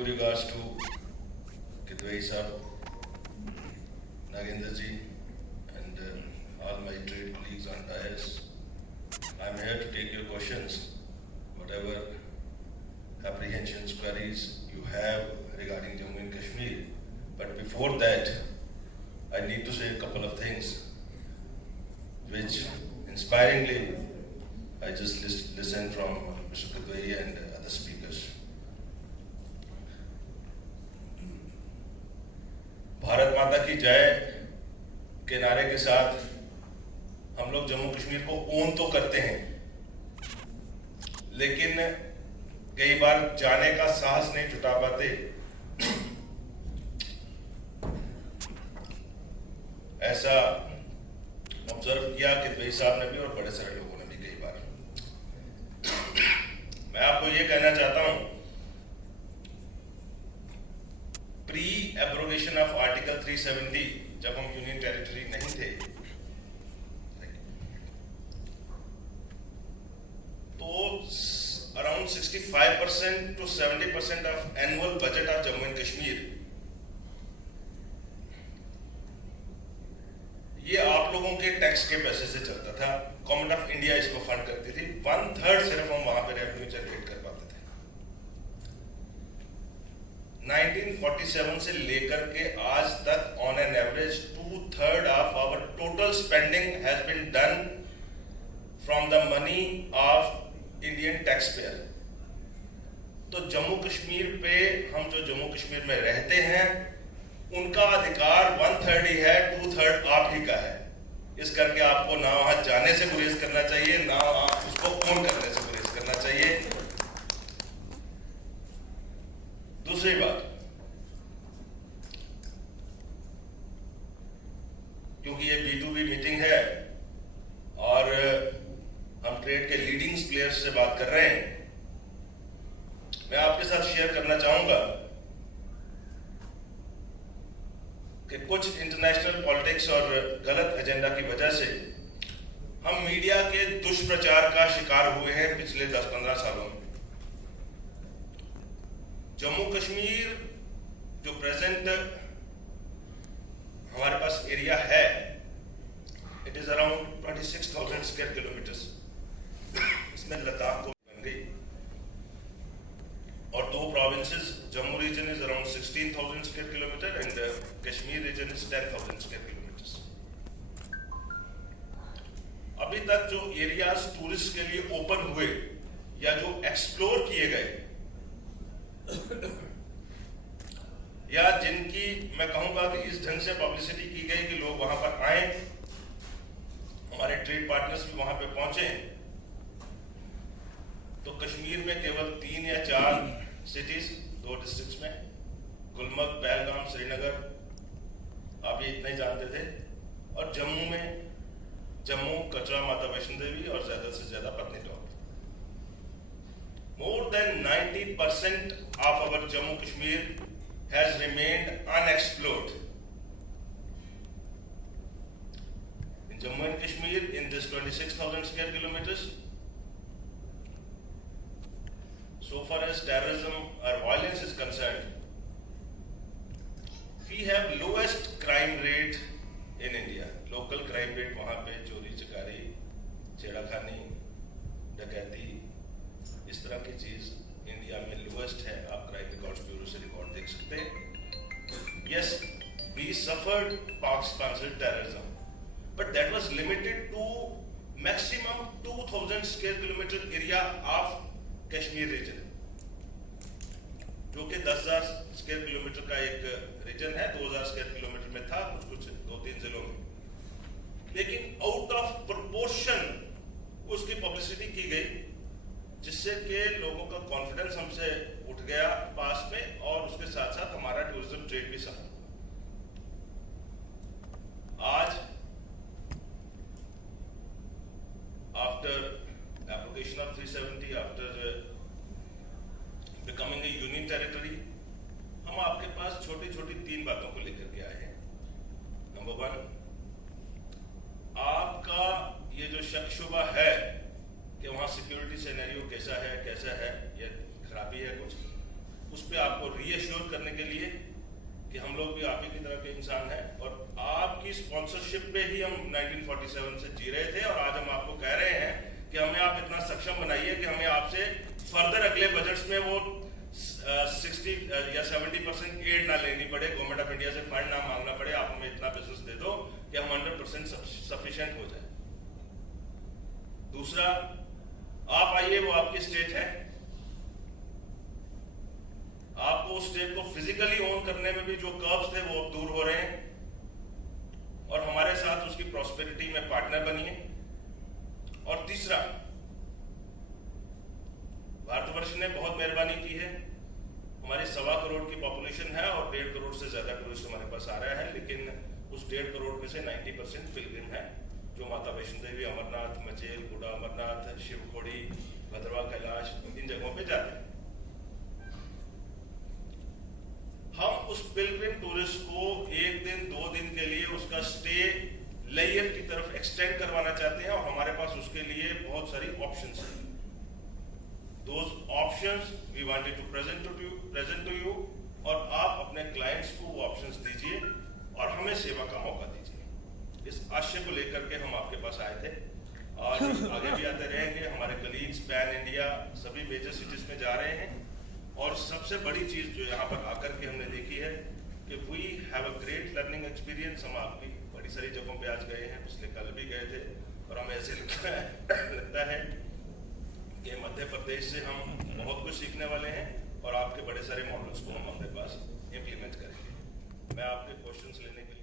due regards to Kitwai sir, Nagendra ji, and all my trade colleagues on dais. I'm here to take your questions, whatever apprehensions, queries you have regarding Jammu and Kashmir. But before that, I need to say a couple of things which inspiringly I just listened from Mr. Kitwai and other speakers. Bharat माता की जय के नारे के साथ हम लोग जम्मू कश्मीर को ओन तो करते हैं, लेकिन कई बार जाने का साहस नहीं जुटा पाते। ऐसा ऑब्जर्व किया कितवई साहब ने भी और बड़े सारे लोगों ने भी कई बार। मैं आपको ये कहना चाहता हूं, प्री एब्रोगेशन ऑफ आर्टिकल 370, जब हम यूनियन टेरिटरी नहीं थे, तो around 65% to 70% of annual budget of Jammu and Kashmir ये आप लोगों के टैक्स के पैसे से चलता था। गवर्नमेंट ऑफ इंडिया इसको फंड करती थी। 1/3 सिर्फ हम वहां पे रेवेन्यू जनरेट कर पाते थे। 1947 से लेकर के आज तक on an average 2/3 of our total spending has been done from the money of Indian tax payer. तो जम्मू कश्मीर पे हम जो जम्मू कश्मीर में रहते हैं उनका अधिकार 1/3 ही है, 2/3 आप ही का है। इस करके आपको ना वहां जाने से गुरेज करना चाहिए, ना आप उसको ओन करने से गुरेज करना चाहिए। दूसरी बात, क्योंकि ये B2B मीटिंग है और हम ट्रेड के लीडिंग प्लेयर्स से बात कर रहे हैं, मैं आपके साथ शेयर करना चाहूंगा कि कुछ इंटरनेशनल पॉलिटिक्स और गलत एजेंडा की वजह से हम मीडिया के दुष्प्रचार का शिकार हुए हैं पिछले 10-15 सालों में। जम्मू कश्मीर जो प्रेजेंट हमारे पास एरिया है, it is around 26,000 square kilometres. इसमें लद्दाख को बन गई और 2 provinces, Jammu region is around 16,000 square kilometre and Kashmir region is 10,000 square kilometres. अभी तक जो एरियाज टूरिस्ट के लिए ओपन हुए या जो एक्सप्लोर किए गए या जिनकी मैं कहूंगा कि इस ढंग से पब्लिसिटी की गई कि लोग वहां पर आए, हमारे ट्रेड पार्टनर्स भी वहां पे पहुंचे, तो कश्मीर में केवल 3 या 4 सिटीज, 2 डिस्ट्रिक्ट्स में, गुलमर्ग, पहलगाम, श्रीनगर, आप ये इतना ही जानते थे, और जम्मू में जम्मू, कचरा, माता वैष्णो देवी और ज्यादा से ज्यादा Patnitop. More than 90% of our Jammu Kashmir has remained unexplored. In Jammu and Kashmir, in this 26,000 square kilometers, so far as terrorism or violence is concerned, we have lowest crime rate in India. Local crime rate वहाँ पे चोरी चकारी, छेड़खानी, डकैती, इस तरह की चीज इंडिया में लोएस्ट है। आप क्राइम रिकॉर्ड्स ब्यूरो से रिकॉर्ड देख सकते हैं। Yes, we suffered Pak sponsored terrorism, but that was limited to maximum 2,000 square kilometre area of Kashmir region, जो कि 10,000 स्क्वायर किलोमीटर का एक रीजन है। 2,000 स्क्वायर किलोमीटर में था, कुछ 2-3 जिलों में, लेकिन आउट ऑफ प्रोपोर्शन उसकी पब्लिसिटी की गई, जिससे कि लोगों का कॉन्फिडेंस हमसे उठ गया पास में, और उसके साथ साथ हमारा टूरिज्म ट्रेड भी सफल। आज after application of 370, after becoming A union territory, हम आपके पास छोटी छोटी 3 बातों को लेकर के आए हैं। नंबर 1, आपका ये जो शक शुबा है कि वहां सिक्योरिटी सिनेरियो कैसा है, या खराबी है कुछ, उस आपको रीअश्योर करने के लिए कि हम लोग भी आप ही की तरह के इंसान हैं और आपकी स्पॉन्सरशिप पे ही हम 1947 से जी रहे थे और आज हम आपको कह रहे हैं कि हमें आप इतना सक्षम बनाइए कि हमें आपसे फर्दर अगले बजट्स में वो 60 या 70% एड ना लेनी पड़े, गवर्नमेंट ऑफ इंडिया से फंड ना मांगना पड़े, आप हमें इतना बिजनेस दे दो कि हम 100% सफिशिएंट हो जाए। दूसरा, आप आइए, वो आपकी स्टेट है, आपको उस स्टेट को फिजिकली ओन करने में भी जो कर्व्स थे वो अब दूर हो रहे हैं और हमारे साथ उसकी प्रॉस्पेरिटी में पार्टनर बनिए। और तीसरा, भारतवर्ष ने बहुत मेहरबानी की है, हमारी 1.25 करोड़ की पॉपुलेशन है और 1.5 करोड़ से ज्यादा टूरिस्ट हमारे पास आ रहा है, लेकिन उस 1.5 करोड़ में से 90% पिलग्रिम है जो माता वैष्णो देवी, अमरनाथ, मचेल, बूढ़ा अमरनाथ, शिवखोड़ी, भद्रवा, कैलाश, इन जगहों पे जाते हैं। हम उस पिलग्रिम टूरिस्ट को 1 दिन 2 दिन के लिए उसका स्टे लेयर की तरफ एक्सटेंड करवाना चाहते हैं और हमारे पास उसके लिए बहुत सारी ऑप्शंस हैं। Those options we wanted to present to you और आप अपने क्लाइंट्स को वो ऑप्शंस दीजिए और हमें सेवा का मौका दीजिए। इस आशय को लेकर के हम आपके पास आए थे और आगे भी आते रहेंगे। हमारे कलीग्स पैन इंडिया सभी मेजर सिटीज में जा रहे हैं और सबसे बड़ी चीज जो यहाँ पर आकर के हमने देखी है कि we have a great learning experience. हम आपकी बड़ी सारी जगहों पे आज गए हैं, पिछले कल भी गए थे और हमें ऐसे लगता है कि मध्य प्रदेश से हम बहुत कुछ सीखने वाले हैं और आपके बड़े सारे मॉडल्स को हम अपने पास इम्प्लीमेंट करेंगे। मैं आपके क्वेश्चंस लेने के लिए